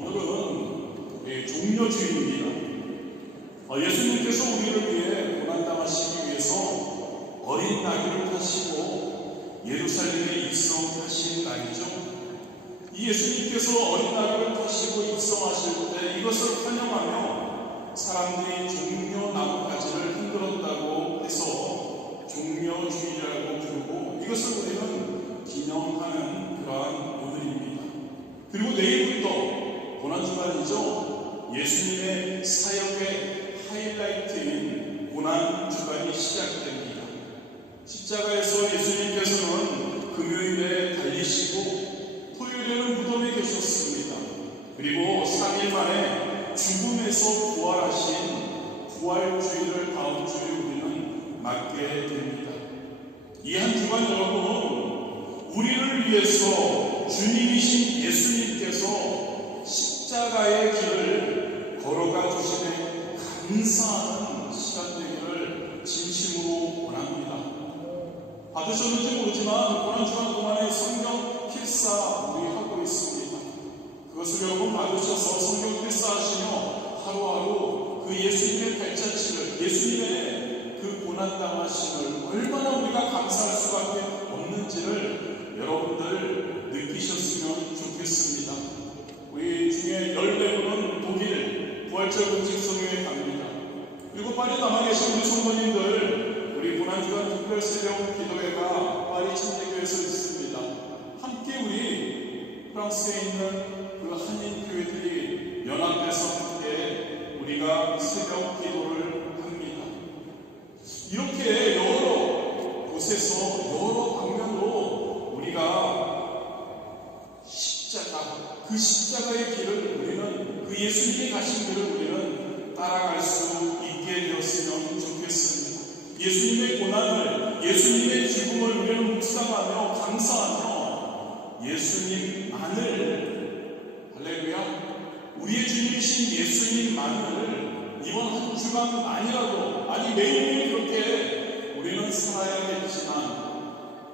오늘은 종려주일입니다. 예수님께서 우리를 위해 고난당하시기 위해서 어린 나귀를 타시고 예루살렘에 입성하신 날이죠. 이 예수님께서 어린 나귀를 타시고 입성하실 때 이것을 환영하며 사람들이 종려 나뭇가지를 흔들었다고 해서 종려주일이라고 부르고, 이것을 우리는 기념하는 그러한 오늘입니다. 그리고 내일부터 고난주간이죠. 예수님의 사역의 하이라이트인 고난주간이 시작됩니다. 십자가에서 예수님께서는 금요일에 달리시고 토요일에는 무덤에 계셨습니다. 그리고 3일 만에 죽음에서 부활하신 부활주일을 다음 주에 우리는 맞게 됩니다. 이 한 주간 여러분, 우리를 위해서 주님이신 예수님께서 십자가의 길을 걸어가 주심에 감사하는 시간 되기를 진심으로 원합니다. 받으셨는지 모르지만 고난주간 동안에 성경 필사 우리 하고 있습니다. 그것을 여러분 받으셔서 성경 필사하시며 하루하루 그 예수님의 발자취를, 예수님의 그 고난당하심을 얼마나 우리가 감사할 수밖에 없는지를 여러분들 느끼셨으면 좋겠습니다. 우리 중에 14분은 독일 부활절 금식성회에 갑니다. 그리고 파리 남아 계신 우리 성도님들, 우리 고난주간 특별새벽 기도회가 파리 침례교회에서 있습니다. 함께 우리 프랑스에 있는 그 한인교회들이 연합해서 함께 우리가 새벽 기도를 합니다. 이렇게 여러 곳에서 여러 방면으로 우리가 십자가, 그 십자가의 길을 우리는, 그 예수님이 가신 길을 우리는 따라갈 수 있게 되었으면 좋겠습니다. 예수님의 고난을, 예수님의 죽음을 우리는 묵상하며 감사하며 예수님만을, 할렐루야, 우리의 주님이신 예수님만을 이번 한 주간만이라도, 아니 매일매일 그렇게 우리는 살아야겠지만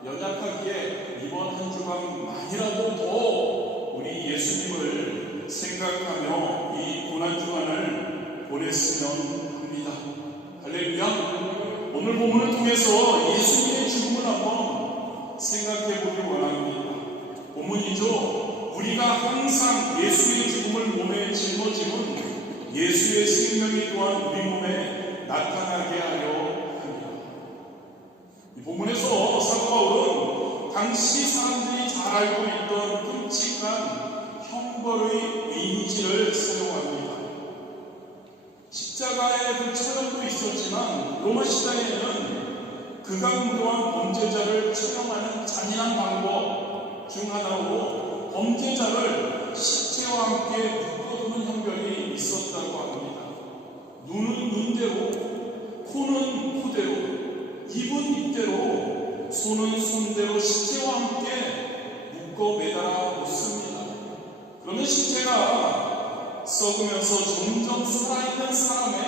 연약하기에 이번 한 주간만이라도 더 우리 예수님을 생각하며 이 고난주간을 보냈으면 합니다. 할렐루야. 오늘 본문을 통해서 예수님의 죽음을 한번 생각해 보기 원합니다. 본문이죠. 우리가 항상 예수의 죽음을 몸에 짊어지면 예수의 생명이 또한 우리 몸에 나타나게 하려 합니다. 이 본문에서 사도 바울은 당시 사람들이 잘 알고 있던 끔찍한 형벌의 이미지를 사용합니다. 십자가의 그 처형도 있었지만 로마 시대에는 극악 또한 범죄자를 처형하는 잔인한 방법 중 하나로 범죄자를 시체와 함께 묶어두는 형벌이 있었다고 합니다. 눈은 눈대로, 코는 코대로, 입은 입대로, 손은 손대로 시체와 함께 묶어 매달아 놓습니다. 그러면 시체가 썩으면서 점점 살아있는 사람의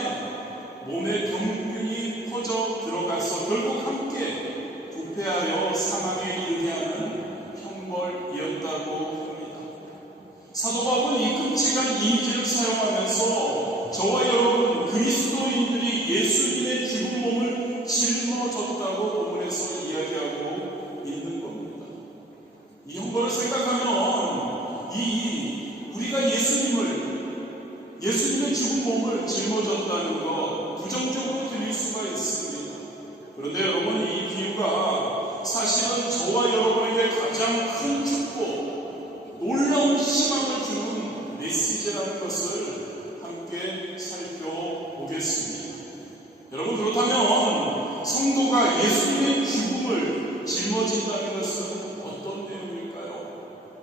몸에 병균이 퍼져 들어가서 결국 함께 부패하여 사망에 이르게 하는 형벌이었다고 합니다. 사도 바울은 이 끔찍한 이미지를 사용하면서 저와 여러분 그리스도인들이 예수님의 죽은 몸을 짊어졌다고 본문에서 이야기하고 있는 겁니다. 이 형벌을 생각하면 우리가 예수님의 죽은 몸을 짊어졌다는 것 부정적으로 들릴 수가 있습니다. 그런데 여러분, 이 비유가 사실은 저와 여러분에게 가장 큰 축복, 놀라운 희망을 주는 메시지라는 것을 함께 살펴보겠습니다. 여러분, 그렇다면 성도가 예수님의 죽음을 짊어진다는 것은 어떤 내용일까요?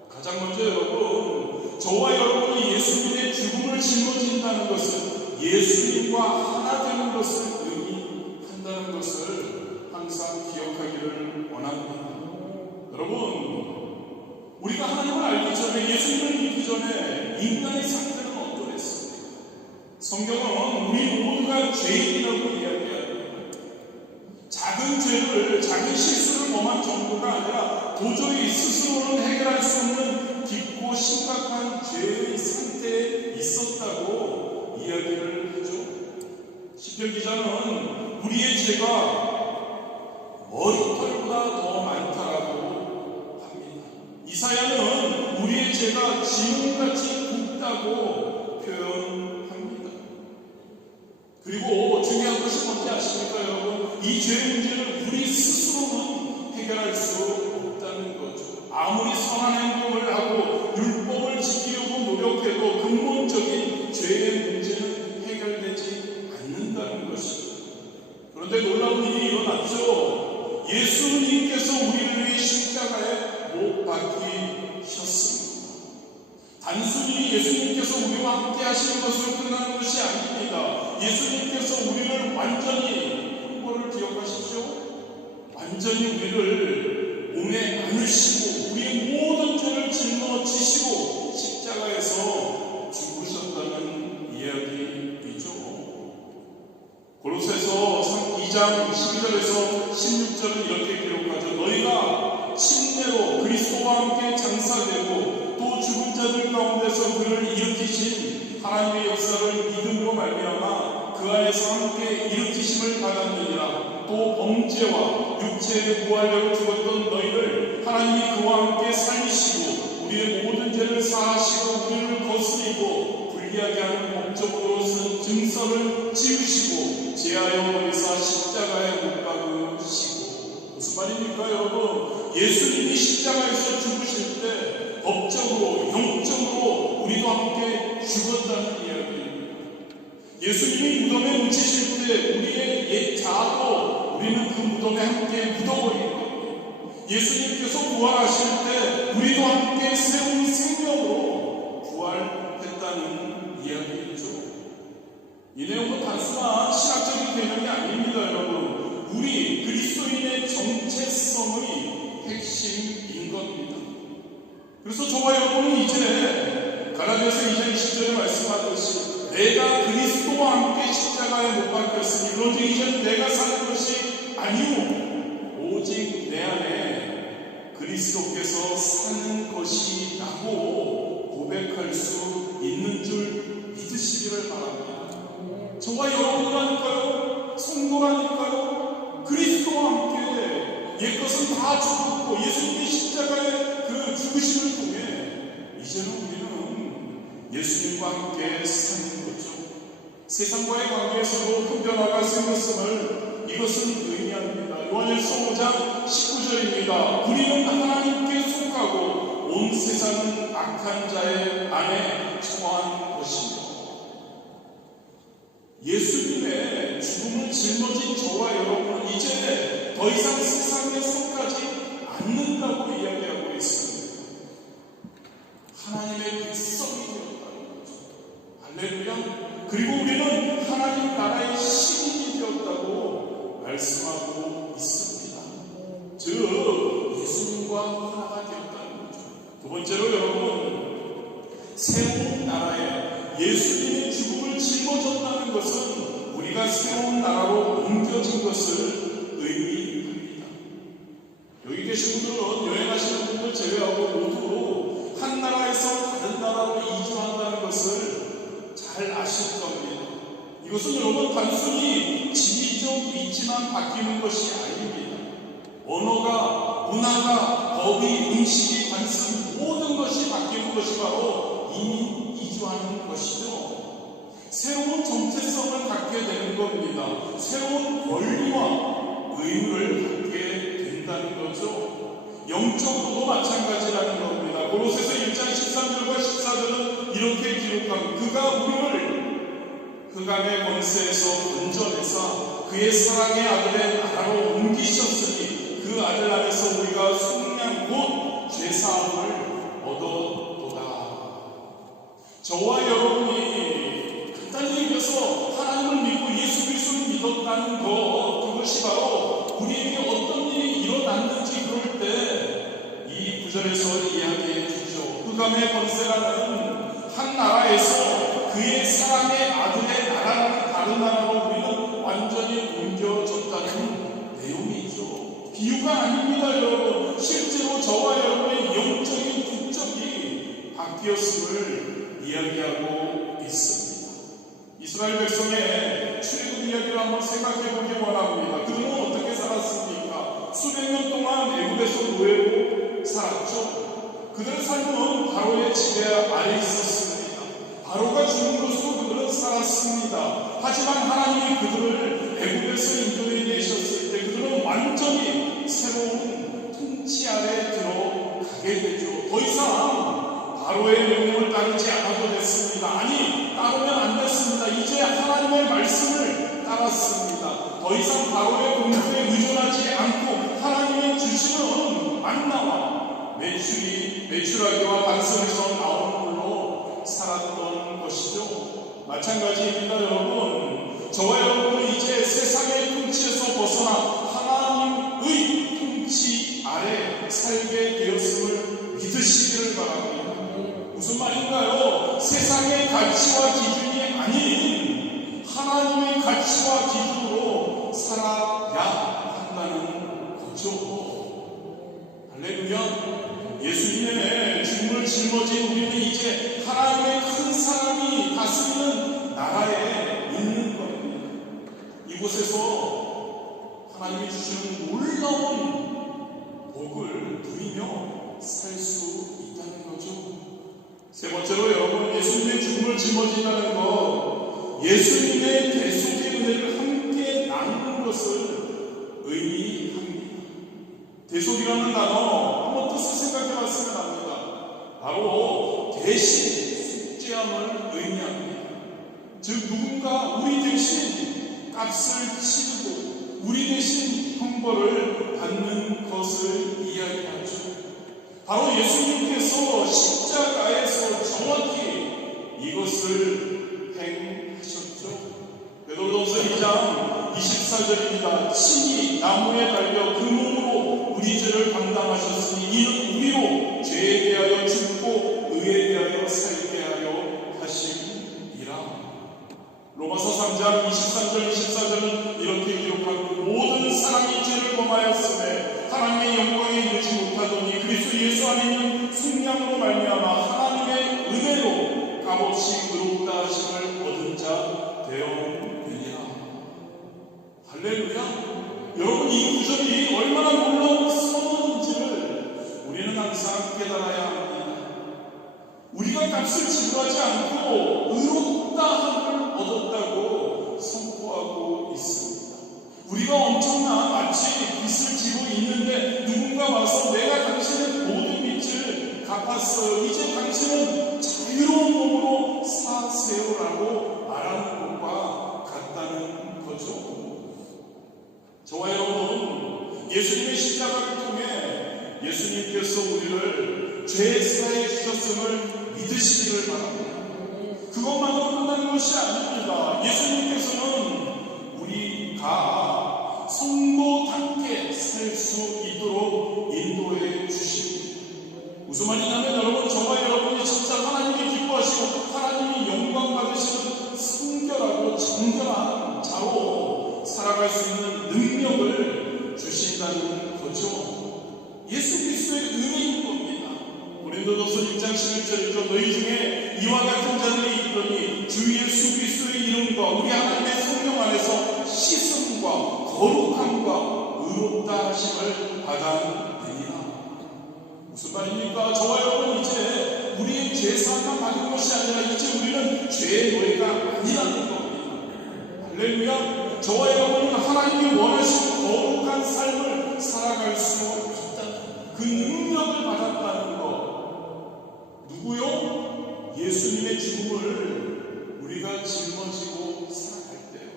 가장 먼저 여러분, 저와 여러분이 예수님의 죽음을 짊어진다는 것은 예수님과 하나 되는 것을 의미한다는 것을 항상 기억하기를 원합니다. 여러분, 우리가 하나님을 알기 전에, 예수님을 믿기 전에 인간의 상태는 어떠했습니까? 성경은 우리 모두가 죄인이라고 이야기합니다. 작은 죄를, 작은 실수를 범한 정도가 아니라 도저히 스스로는 해결할 수 없는 깊고 심각한 죄의 상태 우리의 죄가 머리털보다 더 많다라고 합니다. 이사야는 우리의 죄가 지문같이 굵다고 표현합니다. 그리고 중요한 것이 뭔지 아십니까 여러분? 이 죄의 문제를 우리 스스로는 해결할 수 없다는 거죠. 아무리 선한 행동을 하고 율법을 지키려고 노력해도 근본적인 죄의 문제는 해결되지 않는다는 것이죠. 그런데 놀라운 일이 일어났죠. 예수님께서 우리를 위해 십자가에 못 박히셨습니다. 단순히 예수님께서 우리와 함께 하시는 것으로 끝나는 것이 아닙니다. 예수님께서 우리를 완전히, 그거를 기억하십시오. 완전히 우리를 몸에 안으시고 우리의 모든 죄를 짊어지시고 십자가에서 죽으셨다는 이야기이죠. 골로새서 2장 12절에서 16절은 이렇게 기록하죠. 너희가 침례로 그리스도와 함께 장사되고 또 죽은 자들 가운데서 그를 일으키신 하나님의 역사를 믿음으로 말미암아 그 안에서 함께 일으키심을 받았느니라. 또 범죄와 육체의 부활력을 죽었던 너희를 하나님이 그와 함께 살리시고 우리의 모든 죄를 사하시고 우리를 거스리고 불리하게 하는 목적으로 쓴 증서를 지으시고 제하여 버리사 십자가에 못 박으시고. 무슨 말입니까 여러분? 예수님이 십자가에서 죽으실 때 법적으로 영적으로 우리도 함께 죽었다는 이야기입니다. 예수님이 무덤에 묻히실 때 우리의 옛 자아도 우리는 그 무덤에 함께 묻어버린 겁니다. 예수님께서 부활하실 때 우리도 함께 새로운 생명으로 부활했다는 이야기이죠. 이 내용은 단순한 신학적인 개념이 아닙니다 여러분. 우리 그리스도인의 정체성의 핵심인 겁니다. 그래서 저와 여러분은 이제 갈라디아서 2장 20절에 말씀하듯이 내가 그리스도와 함께 십자가에 못 박혔으니 그런즉 이제는 내가 사는 것이 아니오 오직 내 안에 그리스도께서 사는 것이라고 고백할 수 있는 줄 믿으시기를 바랍니다. 저와 여러분이라니까요, 성도라니까요, 그리스도와 함께 옛것은 다 죽었고 예수님의 십자가의 그 죽으심을 통해 이제는 우리는 예수님과 함께 사는 거죠. 세상과의 관계에서도 분별화가 생겼음을 이것은 의미합니다. 요한일서 5장 19절입니다. 우리는 하나님께 속하고 온 세상은 악한 자의 안에 처한 것입니다. 예수님의 죽음을 짊어진 저와 여러분은 이제 더 이상 세상에 속하지 않는다고 이야기하고 있습니다. 하나님의 백성이 되었다는 거죠. 할렐루야. 그리고 우리는 하나님 나라의 시민이 되었다고 말씀하고 있습니다. 즉 예수님과 하나가 되었다는 거죠. 두 번째로 여러분, 새로운 나라에 예수님의 죽음을 짊어졌다는 것은 우리가 새로운 나라로 옮겨진 것을 의미합니다. 여기 계신 분들은 여행하시는 분들 제외하고 모두 한 나라에서 다른 나라로 이주한다는 것을 잘 아실 겁니다. 이것은 여러분 단순히 지리적 위치만 바뀌는 것이 아닙니다. 언어가, 문화가, 법이, 음식이, 관습 모든 것이 바뀌는 것이 바로 이민 이주하는 것이죠. 새로운 정체성을 갖게 되는 겁니다. 새로운 권리와 의무를 갖게 된다는 거죠. 영적으로도 마찬가지라는 겁니다. 골로새서 1장 13절과 14절은 이렇게 기록합니다. 그가 우리를 흑암의 권세에서 건져내사 그의 사랑의 아들의 나라로 옮기셨으니 그 아들 안에서 우리가 속량 곧 죄사함을 얻었도다. 저와 여러분이 간단히 얘기해서 하나님을 믿고 예수 그리스도를 믿었다는 것, 그것이 바로 우리에게 어떤 일이 일어났는지 그럴 때 이 구절에서 이야기해 주죠. 흑암의 권세라는 한 나라에서 그의 사랑의 아들의 나라라는 다른 나라로 우리는 완전히 옮겨졌다는 내용이죠. 비유가 아닙니다 여러분. 실제로 저와 여러분의 영적인 국적이 바뀌었음을 이야기하고 있습니다. 이스라엘 백성의 출애굽 이야기를 한번 생각해 보기 원합니다. 300년 동안 애굽에서 노예로 살았죠. 그들의 삶은 바로의 지배 아래 있었습니다. 바로가 주는 것으로 그들은 살았습니다. 하지만 하나님이 그들을 애굽에서 인도해 내셨을 때 그들은 완전히 새로운 통치 아래 들어가게 되죠. 더 이상 바로의 명령을 따르지 않아도 됐습니다. 아니, 따르면 안 됐습니다. 이제 하나님의 말씀을 따랐습니다. 더 이상 바로의 공부에 의존하지 않고 하나님의 주시는 만나와 메추라기와 반석에서 나오는 걸로 살았던 것이죠. 마찬가지입니다, 여러분. 저와 여러분은 이제 세상의 통치에서 벗어나 하나님의 통치 아래 살게 되었음을 믿으시기를 바랍니다. 무슨 말인가요? 세상의 가치와 기준이 아닌 하나님의 가치와 기준으로 살아야 한다는 거죠. 할렐루야. 예수님의 죽음을 짊어진 우리는 이제 하나님의 큰 사랑이 다스리는 나라에 있는 겁니다. 이곳에서 하나님이 주시는 놀라운 복을 누리며 살 수 있다는 거죠. 세 번째로 여러분, 예수님의 죽음을 짊어진다는 것, 예수님의 대속의 은혜를 함께 나누는 것을 의미합니다. 대속이라는 단어 한번 뜻을 생각해 봤으면 합니다. 바로 대신 속죄함을 의미합니다. 즉 누군가 우리 대신 값을 치르고 우리 대신 형벌을 받는 것을 이야기하죠. 바로 예수님께서 십자가에서 정확히 이것을 행하셨죠. 베드로전서 2장 24절입니다. 친히 나무에 달려 그 몸으로 우리 죄를 감당하셨으니 이는 우리로 죄에 대하여 죽고 의에 대하여 살게 하려 하심이라. 로마서 3장 23절 24절은 이렇게 기록하고 모든 사람이 죄를 범하였으며 하나님의 영광에 이르지 못하더니 그리스도 예수 안에 있는 속량으로 말미암아 하나님의 은혜로 값없이 의롭다 하심을 얻은 자 되었느니라. 할렐루야. 여러분, 이 구절이 얼마나 놀라운 선언인지를 우리는 항상 깨달아야 합니다. 우리가 값을 지불하지 않고 의롭다 함을 얻었다고 선포하고 있습니다. 우리가 엄청난 마치 빚을 지고 있는데 누군가 와서 내가 당신의 모든 빚을 갚았어요. 이제 당신은 자유로운 몸으로 사세요라고 말하는 것과 같다는 거죠. 저와 여러분, 예수님의 십자가를 통해 예수님께서 우리를 죄사해 주셨음을 믿으시기를 바랍니다. 그것만으로 끝나는 것이 아닙니다. 예수님께서는 우리가 성도답게 살 수 있도록 인도해 주십니다. 무슨 말이냐면 여러분, 저와 여러분이 진짜 하나님이 기뻐하시고 하나님이 영광 받으시는 순결하고 정결한 자로 살아갈 수 있는 능력을 주신다는 거죠. 예수 그리스도의 은혜인 겁니다. 고린도전서 6장 11절이죠. 너희 중에 이와 같은 자들이 있더니 주 예수 그리스도의 이름과 우리 하나님의 성령 안에서 씻음과 거룩함과 의롭다 하심을 받았느니라. 무슨 말입니까? 저와 여러분, 이제 우리의 죄사함만 받은 것이 아니라 이제 우리는 죄의 노예가 아니라는 겁니다. 할렐루야. 저와 여러분은 하나님이 원하시는 거룩한 삶을 살아갈 수 있다는 그 능력을 받았다는 것. 누구요? 예수님의 죽음을 우리가 짊어지고 살아갈 때요.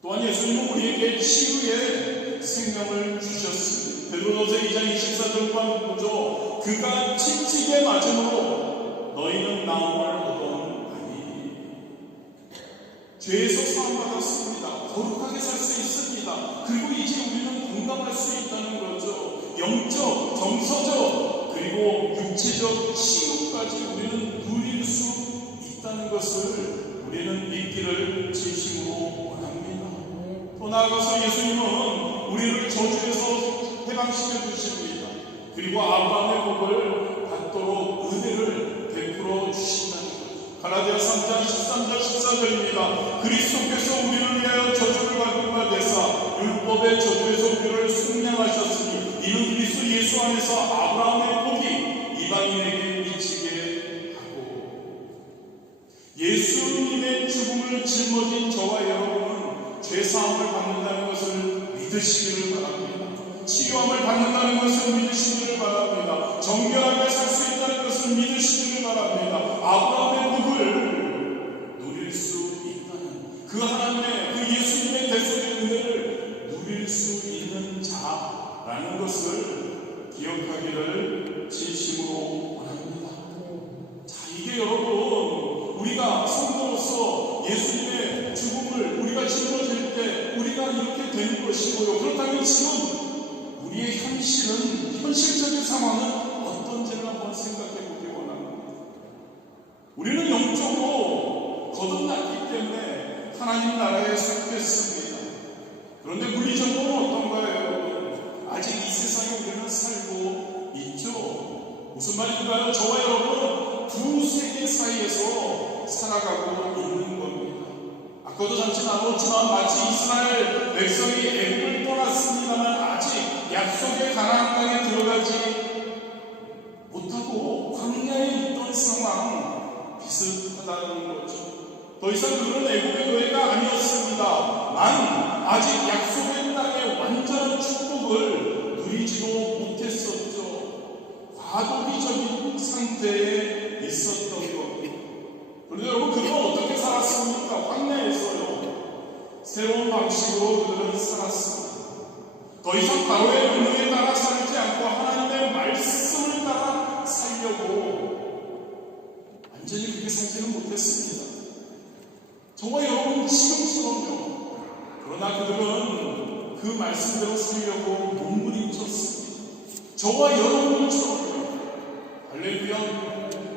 또한 예수님은 우리에게 치유의 생명을 주셨습니다. 베드로전서 2장 24절과 보죠. 그가 채찍에 맞음으로 너희는 나음을 얻었나니. 죄에서 사함받았습니다. 거룩하게 살 수 있습니다. 그리고 이제 우리는 건강할 수 있다는 거죠. 영적, 정서적, 그리고 육체적 치유까지 우리는 누릴 수 있다는 것을 우리는 믿기를 진심으로 원합니다. 또 나아가서 예수님은 우리를 저주에서 해방시켜 주십니다. 그리고 아브라함의 복을 받도록 은혜를 베풀어 주신다는 것. 갈라디아 3장 13절 14절입니다. 그리스도께서 우리를 위하여 저주를 받은 바 되사 율법의 저주에서 우리를 속량하셨으니 이는 그리스도 예수 안에서 아브라함의 복이 이방인에게 미치게 하고. 예수님의 죽음을 짊어진 저와 여러분은 죄사함을 받는다는 것을 믿으시기를 바랍니다. 치유함을 받는다는 것을 믿으시기를 바랍니다. 정결하게 살 수 있다는 것을 믿으시기를 바랍니다. 아브라함의 복을 누릴 수 있다는 그 하나님의 그 예수님의 대속의 은혜를 누릴 수 있는 자라는 것을 기억하기를 진심으로 원합니다. 자, 이게 여러분 우리가 성도로서 예수님의 죽음을 우리가 짊어질 때 우리가 이렇게 되는 것이고요. 그렇다면 지금 우리의 현실적인 상황은 어떤지를 한번 생각해 보기 원합니다. 우리는 영적으로 거듭났기 때문에 하나님 나라에 속했습니다. 그런데 물리적으로는 어떤가요? 아직 이 세상에 우리는 살고 있죠. 무슨 말인가요? 저와 여러분 두 세계 사이에서 살아가고 있는 겁니다. 아까도 잠시 나눴지만 마치 이스라엘 백성이 애굽을 떠났습니다만 아직 약속의 가나안 땅에 들어가지 못하고 광야에 있던 상황 비슷하다는 거죠. 더 이상 그들은 애굽의 노예가 아니었습니다만 아직 약속의 땅의 완전한 축복을 누리지도 못했었죠. 과도기적인 상태에 있었던 겁니다. 그런데 여러분 그들은 어떻게 살았습니까? 광야에서요. 새로운 방식으로 그들은 살았습니다. 더 이상 바로의 명령에 따라 살지 않고 하나님의 말씀을 따라 살려고 완전히 그렇게 살지는 못했습니다. 저와 여러분 지금처럼요. 그러나 그들은 그 말씀대로 살려고 몸부림쳤습니다. 저와 여러분처럼요. 할렐루야.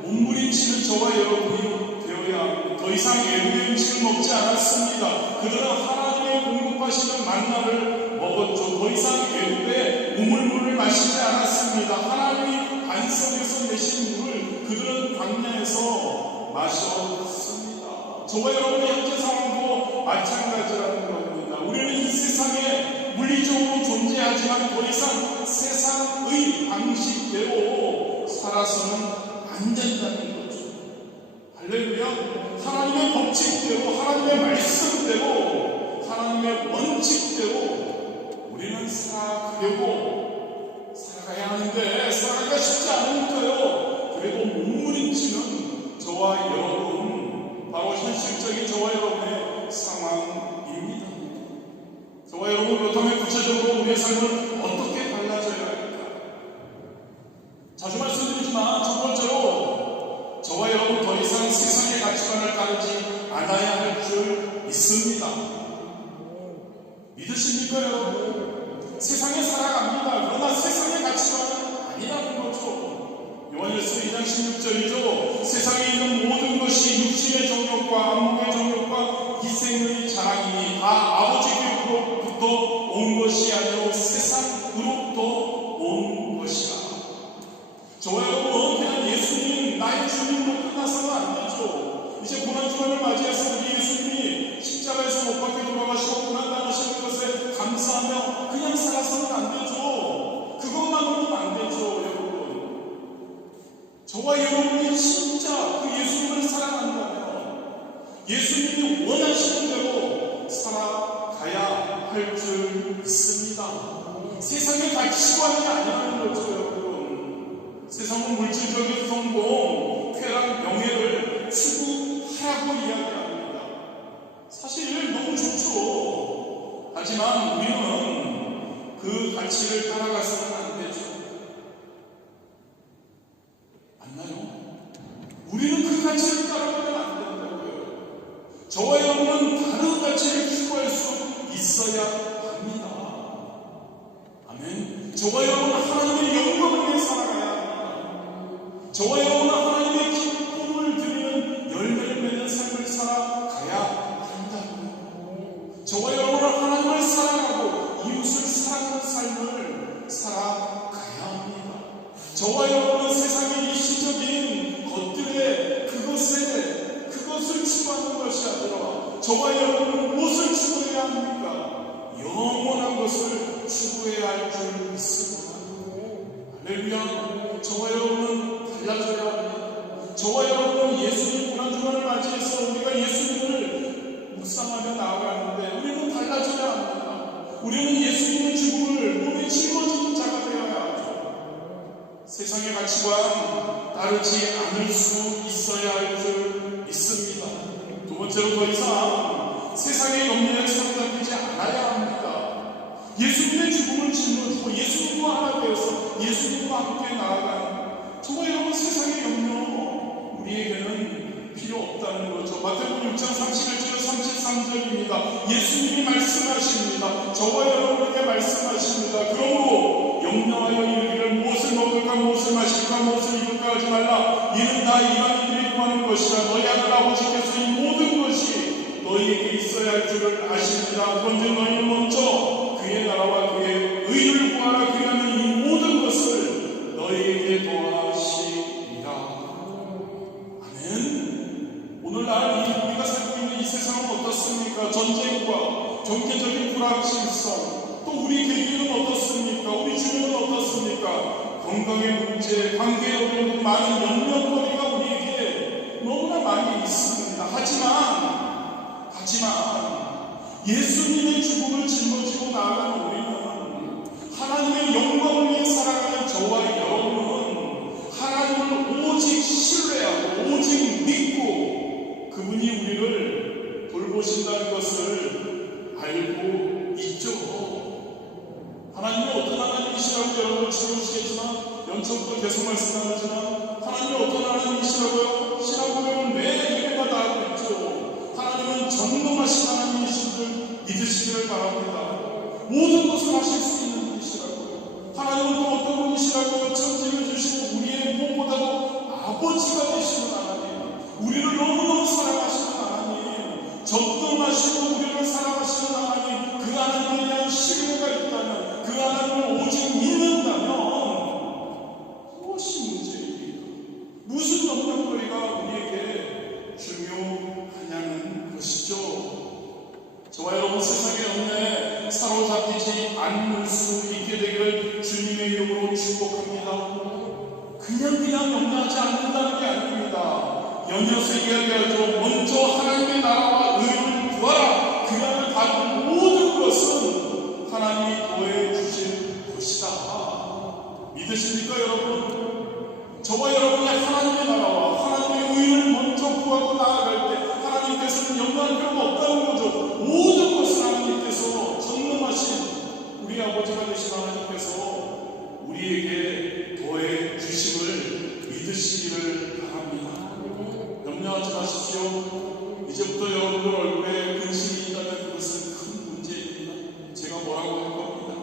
몸부림치는 저와 여러분이 되어야 합니다. 더 이상 애굽의 음식을 먹지 않았습니다. 그들은 하나님의 공급하시는 만나를 먹었죠. 더 이상 애굽의 우물물을 마시지 않았습니다. 하나님이 반석에서 내신 물을 그들은 광야에서 마셨습니다. 저와 여러분의 현재 상황도 마찬가지라는 겁니다. 우리는 이 세상에 물리적으로 존재하지만 더 이상 세상의 방식대로 살아서는 안 된다는 거죠. 할렐루야. 하나님의 법칙대로 하나님의 말씀대로 하나님의 원칙대로 우리는 살아가려고 살아가야 하는데 살아가기가 쉽지 않으니까요. 그래도 몸부림치는 저와 여러분, 바로 현실적인 저와 여러분의 상황입니다. 저와 여러분 그렇다면 구체적으로 우리의 삶은 어떻게 달라져야 할까? 자주 말씀드리지만 첫 번째로 저와 여러분 더 이상 세상의 가치관을 따르지 않아야 할 줄 믿습니다. 믿으십니까 여러분? 세상에 살아갑니다. 그러나 세상의 가치관은 아니라는 거죠. 요한일서 2장 16절이죠. 세상에 있는 모든 것이 육신의 정욕과 안목의 정욕과 이생의 자랑이니 다 아버지께로부터 온 것이 아니고 세상으로부터 온 것이라. 저와 여러분 그냥 예수님 나의 주님으로 끝나서는 안 되죠. 이제 고난주간을 맞이해서 우리 예수님이 십자가에서 못 박혀 돌아가시고 고난당하시는 것에 감사하며 그냥 살아서는 안 되죠. 그것만으로는 안 되죠. 여러분 저와 여러분이 진짜 그 예수님을 사랑한다면 예수님이 원하시는 대로 살아가야 할 줄 믿습니다. 세상의 가치관이 아니라는 거죠. 여러분 세상은 물질적인 성공, 쾌락, 명예를 추구하라고 이야기합니다. 사실 너무 좋죠. 하지만 우리는 그 가치를 따라가서는 안 되죠. 맞나요? 우리는 그 가치를 따라가면 안 된다고요. 저와 여러분은 다른 가치를 추구할 수 있어야 합니다. 아멘. 저와 여러분은 하나님의 영광을 위해 살아가야 합니다. 저와 여러분은 하나님의 기쁨을 드리는 열매를 맺는 삶을 살아가야 한다고요. 저와 여러분은 하나님을 사랑하고 이웃을 사랑하는 삶을 살아가야 합니다. 저와 여러분은 세상의 일시적인 것들에 그것을 추구하는 것이 아니라 저와 여러분은 무엇을 추구해야 합니까? 영원한 저와 여러분은 예수님 고난주간을 맞이해서 우리가 예수님을 묵상하며 나아가는데 우리는 달라져야 합니다. 우리는 예수님의 죽음을 몸에 짊어지는 자가 되어야 하죠. 세상의 가치관 따르지 않을 수 있어야 할 줄 믿습니다. 두 번째로 더 이상 세상의 염려에 사로잡히지 않아야 합니다. 예수님의 죽음을 짊어지고 예수님과 하나 되어서 예수님과 함께 나아가는 저와 여러분 세상의 염려 우리에게는 필요 없다는 거죠. 마태복음 6장 31절 33절입니다. 예수님이 말씀하십니다. 저와 여러분에게 말씀하십니다. 그러므로 염려하여 이르기를 무엇을 먹을까 무엇을 마실까 무엇을 입을까 하지 말라. 이는 다 이방인들이 구하는 것이라. 너희 하늘 아버지께서 이 모든 것이 너희에게 있어야 할 줄을 아십니다. 그런데 너희는 먼저 그의 나라와 그의 의를 구하라. 그리하면 이 모든 것을 너희에게 더하시리라. 아멘. 오늘날 우리가 살고 있는 이 세상은 어떻습니까? 전쟁과 경제적인 불확실성, 또 우리 개인은 어떻습니까? 우리 주변은 어떻습니까? 건강의 문제, 관계의 어려움 등 많은 염려거리가 우리에게 너무나 많이 있습니다. 하지만 예수님의 죽음을 짊어지고 나아가는 우리는 하나님의 영광을 위해 살아가는 저와 여러분은 하나님을 오직 신뢰하고 오직 믿고 그분이 우리를 돌보신다는 것을 알고 있죠. 하나님은 어떤 하나님이시라고 여러분 지으시겠지만 연초부터 계속 말씀하지만 하나님은 어떤 하나님이시라고요? 신앙고백은 매 예배마다 하고 있죠. 하나님은 전능하신 하나님이신 줄 믿으시기를 바랍니다. 모든 것을 하실 수 있는 분이시라고요. 하나님은 또 어떤 분이시라고요? 천지를 주시고 우리의 무엇보다도 아버지가 되시는 하나님, 우리를 너무너무 사랑하시는 하나님, 전능하시고 우리를 사랑하시는 하나님, 그 하나님에 대한 신뢰가 있다면, 그 하나님을 오직 믿는다면 무엇이 문제입니까? 무슨 염려거리가 우리에게 중요하냐는 것이죠. 저와 여러분 세상의 염려에 사로잡히지 않을 수 있게 되기를 주님의 이름으로 축복합니다. 그냥 염려하지 않는다는 게 아닙니다. 연이어서 이야기하죠. 먼저 하나님의 나라와 의를 구하라. 그 안을 받은 모든 것은 하나님이 더해 주실 것이다. 믿으십니까 여러분? 저와 여러분이 하나님의 나라와 하나님의 의를 먼저 구하고 나아갈 때 하나님께서는 염려할 필요가 없다는 거죠. 모든 것을 하나님께서 전능하신 우리 아버지가 되신 하나님께서 우리에게 더해 주심을 믿으시기를 바랍니다. 염려하지 마십시오. 이제부터 여러분들 얼굴에 근심이 있다면 그것은 큰 문제입니다. 제가 뭐라고 할 겁니다.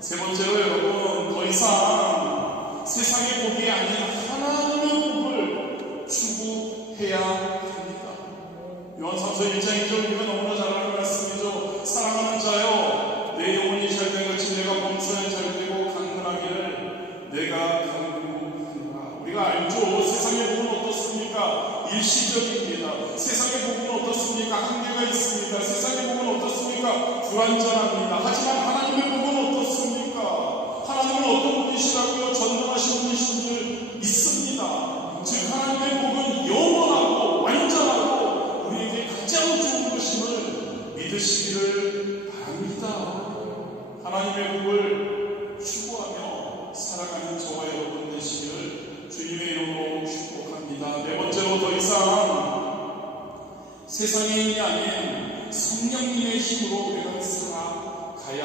세 번째로 여러분 더 이상 세상의 복이 아닌 하나님의 복을 추구해야 합니다. 요한삼서 1장 2절 우리가 너무나 잘 아는 말씀이죠. 사랑하는 자여 내 영혼이 잘된 같이 내가 범사에 잘되고 강건하기를 내가 간구하노라. 우리가 알죠. 세상의 복은 어떻습니까? 일시적입니다. 세상의 복은 어떻습니까? 한계가 있습니다. 세상의 복은 어떻습니까? 불완전합니다. 하지만 하나님의 복은 어떻습니까? 하나님은 어떤 분이시라고요? 전능하신 분이신 줄 믿습니다. 즉 하나님의 복은 영원하고 완전하고 우리에게 가장 좋은 것임을 믿으시기를 바랍니다. 하나님의 복을 추구하며 살아가는 저와 여러분 되시기를 주님의 이름으로 축복합니다. 네 번째로 더 이상 세상의 힘이 아닌 성령님의 힘으로 우리가 살아가야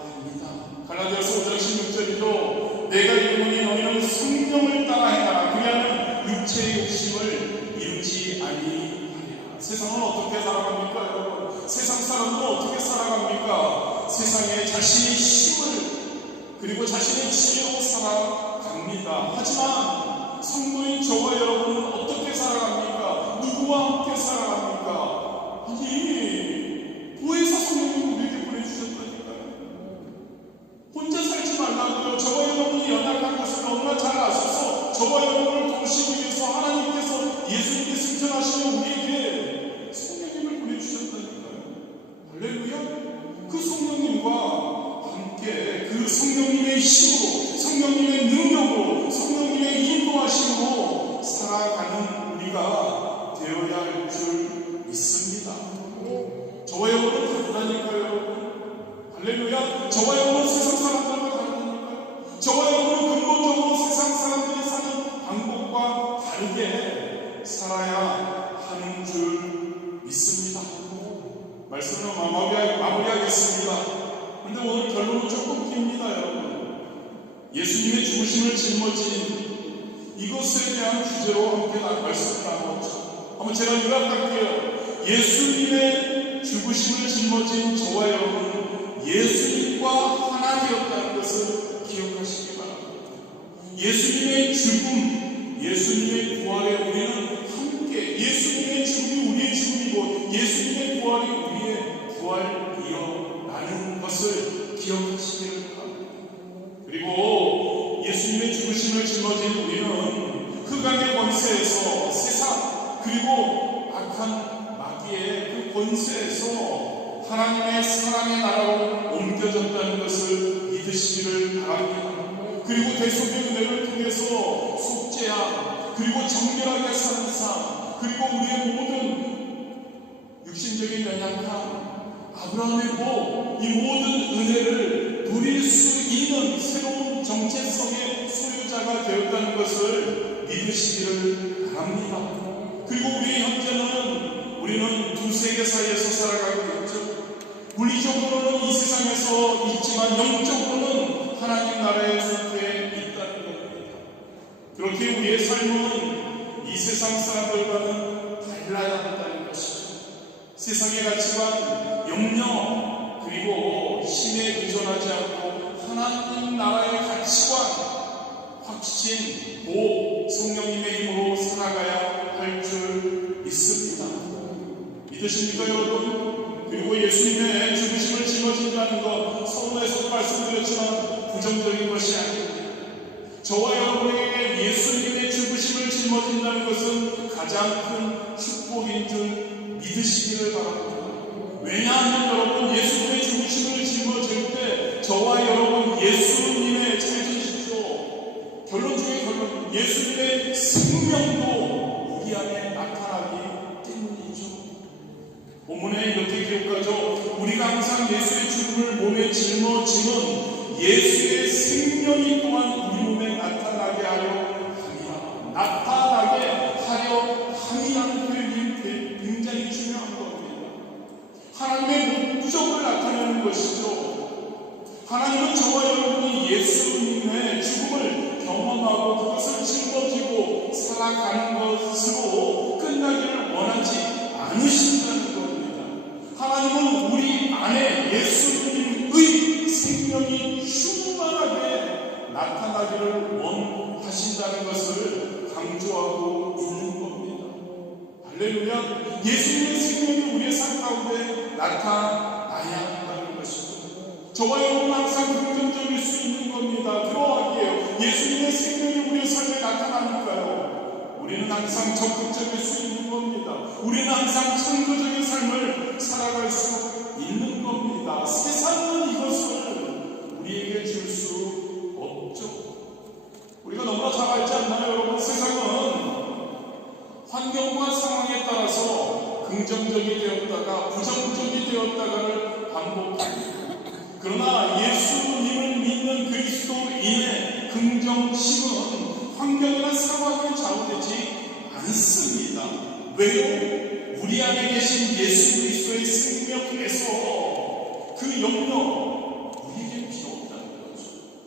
합니다. 갈라디아서 5장 16절이죠. 내가 이르노니 너희는 성령을 따라 행하라. 그리하면 육체의 욕심을 이루지 아니하리라. 세상은 어떻게 살아갑니까 여러분? 세상 사람들은 어떻게 살아갑니까? 세상에 자신의 힘을 그리고 자신의 지혜로 살아갑니다. 하지만 성도인 저와 여러분은 어떻게 살아갑니까? 누구와 함께 살아갑니까? 아니 보혜사 성령님 우리에게 보내주셨다니까요. 혼자 살지 말라고요. 저와 여러분이 연약한 것을 너무나 잘 아셔서 저와 여러분을 도우시기 위해서 하나님께서 예수님께 승천하시며 우리에게 성령님을 보내주셨다니까요. 할렐루야. 그 성령님과 함께 그 성령님의 힘으로 성령님의 능력으로 성령님의 인도하심으로 살아가는 우리가 되어야 할 줄 믿습니다. 저와 여러분은 다르다니까요, 여러분. 할렐루야. 저와 여러분은 세상 사람들과 다르다니까요. 저와 여러분은 근본적으로 세상 사람들이 사는 방법과 다르게 살아야 하는 줄 믿습니다. 말씀을 마무리하겠습니다. 그런데 오늘 결론은 조금 깁니다, 여러분. 예수님의 죽으심을 짊어진 이것에 대한 주제로 함께 말씀을 나누었죠. 한번 제가 요약할게요. 예수님의 죽으심을 짊어진 저와 여러분, 예수님과 하나 되었다는 것을 기억하시기 바랍니다. 예수님의 죽음, 예수님의 부활에 우리는 함께, 예수님의 죽음이 우리의 죽음이고 예수님의 부활이 우리의 부활이라는 것을 기억하시기를 바랍니다. 그리고 예수님의 죽으심을 짊어진 우리는 흑암의 권세에서, 세상 그리고 악한 마귀의 그 권세에서 하나님의 사랑의 나라로 옮겨졌다는 것을 믿으시기를 바랍니다. 그리고 대속의 은혜를 통해서 속죄함, 그리고 정결하게 사는 삶, 그리고 우리의 모든 육신적인 연약함, 아브라함의 복, 이 모든 은혜를 누릴 수 있는 새로운 정체성의 소유자가 되었다는 것을 믿으시기를 바랍니다. 그리고 우리의 현재는 우리는 두 세계 사이에서 살아가고 있죠. 물리적으로는 이 세상에서 있지만 영적으로는 하나님 나라의 속에 있다는 겁니다. 그렇게 우리의 삶은 이 세상 사람들과는 달라야 한다는 것입니다. 세상의 가치관, 영역, 그리고 힘에 의존하지 않고 하나님 나라의 가치관, 확신, 복, 성령님의 힘으로 살아가야 할 줄 믿습니다. 믿으십니까, 여러분? 그리고 예수님의 죽으심을 짊어진다는 것, 서론에서도 말씀드렸지만 부정적인 것이 아닙니다. 저와 여러분에게 예수님의 죽으심을 짊어진다는 것은 가장 큰 축복인 줄 믿으시기를 바랍니다. 왜냐하면 여러분, 예수님의 죽으심을 짊어질 때 저와 여러분 예수님의, 잘 들으십시오, 결론 중에 결론, 예수님의 생명도 우리 안에 나타나기 때문이죠. 본문에 이렇게 기록하죠. 우리가 항상 예수의 죽음을 몸에 짊어지면 예수의 생명이 또한 우리 몸에 나타나게 하려 함이라. 나타나게 하려 함이라는 표현이 굉장히 중요한 겁니다. 하나님의 목적을 나타내는 것이죠. 하나님은 저와 여러분이 예수님의 죽음을 경험하고 그것을 짊어지고 살아가는 것으로 끝나기를 원하지 않으신다는 겁니다. 하나님은 우리 안에 예수님의 생명이 충만하게 나타나기를 원하신다는 것을 강조하고 있는 겁니다. 할렐루야. 예수님의 생명이 우리의 삶 가운데 나타나야 한다는 것입니다. 저와 여러분 항상 긍정적일 수 있는 겁니다. 들어갈게요. 예수님의 생명이 우리의 삶에 나타나니까요, 우리는 항상 적극적일 수 있는 겁니다. 우리는 항상 창조적인 삶을 살아갈 수 있는 겁니다. 세상은 이것을 우리에게 줄 수 없죠. 우리가 너무나 잘 알지 않나요, 여러분? 세상은 환경과 상황에 따라서 긍정적이 되었다가 부정적이 되었다가를 반복합니다. 그러나 예수님을 믿는 그리스도인의 긍정심은 환경이나 상황에 좌우되지 않습니다. 왜요? 우리 안에 계신 예수 그리스도의 생명에서 그 영역 우리에게 필요 없다는 거죠.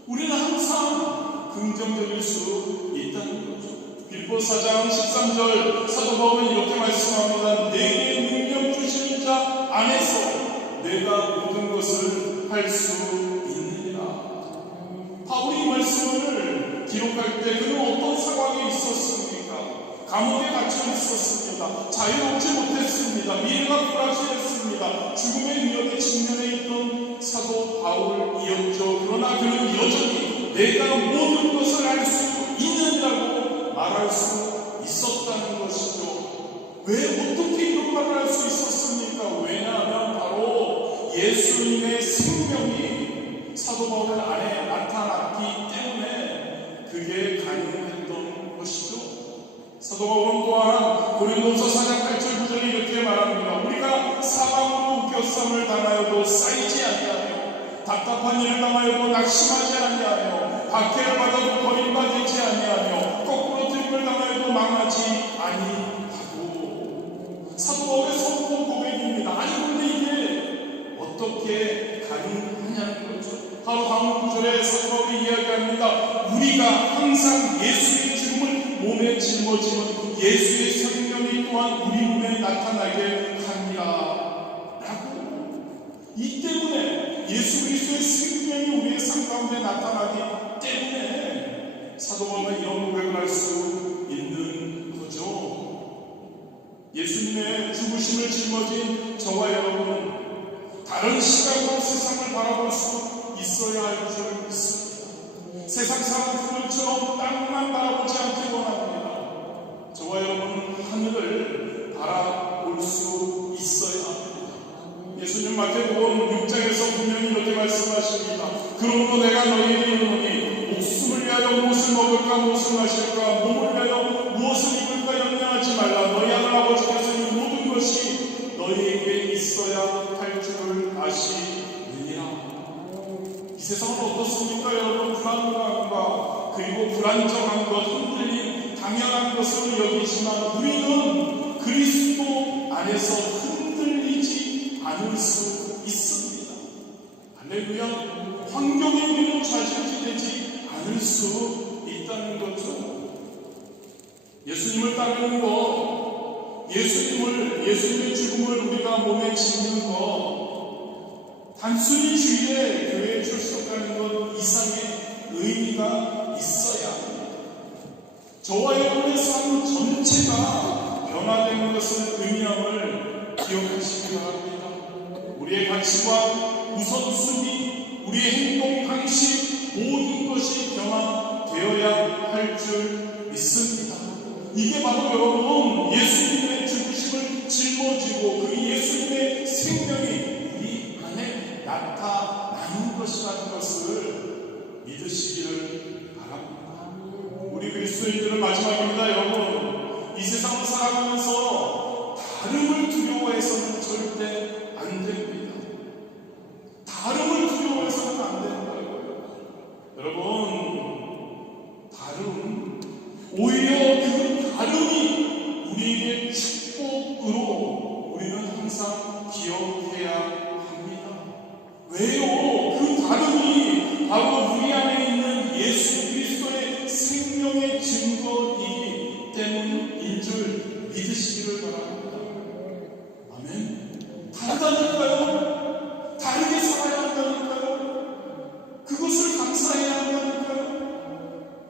우리는 항상 긍정적일 수 있다는 거죠. 빌보서 4장 13절 사도 바울은 이렇게 말씀합니다. 내게 능력 주시는 자 안에서 내가 모든 것을 할 수 있느니라. 바울이 이 말씀을 기록할 때 그는 어떤 상황에 있었습니까? 감옥에 갇혀 있었습니다. 자유롭지 못했습니다. 미래가 불확실했습니다. 죽음의 위협에 직면해 있던 사도 바울이었죠. 그러나 그는 여전히 내가 모든 것을 할 수 있느니라고 말할 수 있었다는 것이죠. 왜 어떻게 이런 말을 할 수 있었습니까? 왜냐하면 바로 예수님의 생명이 사도 바울 안에 나타났기 때문에 그게 가능했던 것이죠. 사도 사도 바울은 또한 고린도서 4장 8절 9절에 이렇게 말합니다. 우리가 사방으로 웃겨쌈을 당하여도 쌓이지 아니하며 답답한 일을 당하여도 낙심하지 아니하며 박해를 받아도 버림받지 아니하며 거꾸로 들림을 당하여도 망하지 아니하고. 사도 바울의 성공 고백입니다. 아니 근데 이게 어떻게 가능하냐는 거죠. 바로 다음 구절에 사도 바울이 이야기합니다. 우리가 항상 예수의 죽음을 몸에 짊어지는 예수의 생명이 또한 우리 몸에 나타나게 합니다 라고. 이 때문에 예수 그리스도의 생명이 우리의 삶 가운데 나타나기 때문에 사도 바울은 이런 고백을 할 수 있는 거죠. 예수님의 죽으심을 짊어진 저와 여러분, 다른 시각으로 세상을 바라볼 수 있어야 할 줄 믿습니다. 세상 사람들처럼 땅만 바라보지 않기 원합니다. 저와 여러분은 하늘을 바라볼 수 있어야 합니다. 예수님 마태복음 6장에서 분명히 이렇게 말씀하십니다. 그러므로 내가 너희에게 이르노니 목숨을 위하여 무엇을 먹을까 무엇을 마실까 몸을 위하여 무엇을 입을까 염려하지 말라. 너희 하늘 아버지께서 이 모든 것이 너희에게 있어야 할 줄을 아시느니라. 이 세상은 어떻습니까? 여러분, 불안감과 그리고 불안정한 것, 흔들림, 당연한 것으로 여기지만 우리는 그리스도 안에서 흔들리지 않을 수 있습니다. 할렐루야. 환경에 우리는 좌지우지되지 않을 수 있다는 거죠. 예수님을 따르는 것, 예수님의 죽음을 우리가 몸에 짓는 것, 단순히 주일에 교회에 출석하는 것 이상의 의미가 있어야 합니다. 저와 여러분의 삶 전체가 변화되는 것을 의미함을 기억하시기 바랍니다. 우리의 가치관, 우선순위, 우리의 행동 방식 모든 것이 변화되어야 할 줄 믿습니다. 이게 바로 여러분 예수님의 죽으심을 짊어지고 그 예수님의 생명이 나타나는 것이라는 것을 믿으시기를 바랍니다. 우리 그리스도인들은 마지막입니다. 여러분, 이 세상을 살아가면서 다름을 두려워해서는 절대 안 됩니다. 다름을 두려워해서는 안 되는 거예요. 여러분, 다름, 오히려 그 다름이 우리에게 축복으로 우리는 항상 기억해야 왜요? 그 다름이 바로 우리 안에 있는 예수 그리스도의 생명의 증거이기 때문인 줄 믿으시기를 바랍니다. 아멘. 다르다니까요? 다르게 살아야 한다니까요? 그것을 감사해야 한다니까요?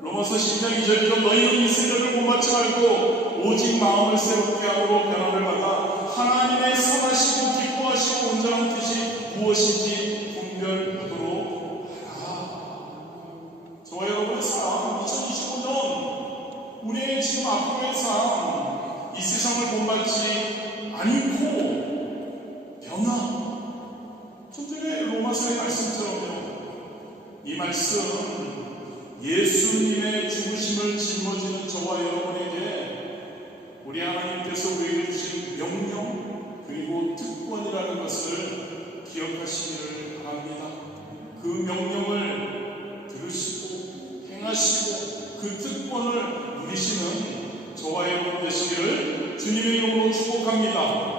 로마서 10장 2절처럼 너희는 이 세력을 본받지 말고 오직 마음을 새롭게 함으로 변화를 받아 하나님의 선하시고 기뻐하시고 온전한 뜻이 무엇인지 분별하도록 하라. 저와 여러분의 삶 2025년 우리의 지금 앞으로의 삶, 이 세상을 본받지 않고 변화. 좀 전에 로마서의 말씀처럼요, 이 말씀 예수님의 죽으심을 짊어지는 저와 여러분에게 우리 하나님께서 우리에게 주신 명령 그리고 특권이라는 것을 기억하시기를 바랍니다. 그 명령을 들으시고 행하시고 그 특권을 누리시는 저와 여러분 되시기를 주님의 이름으로 축복합니다.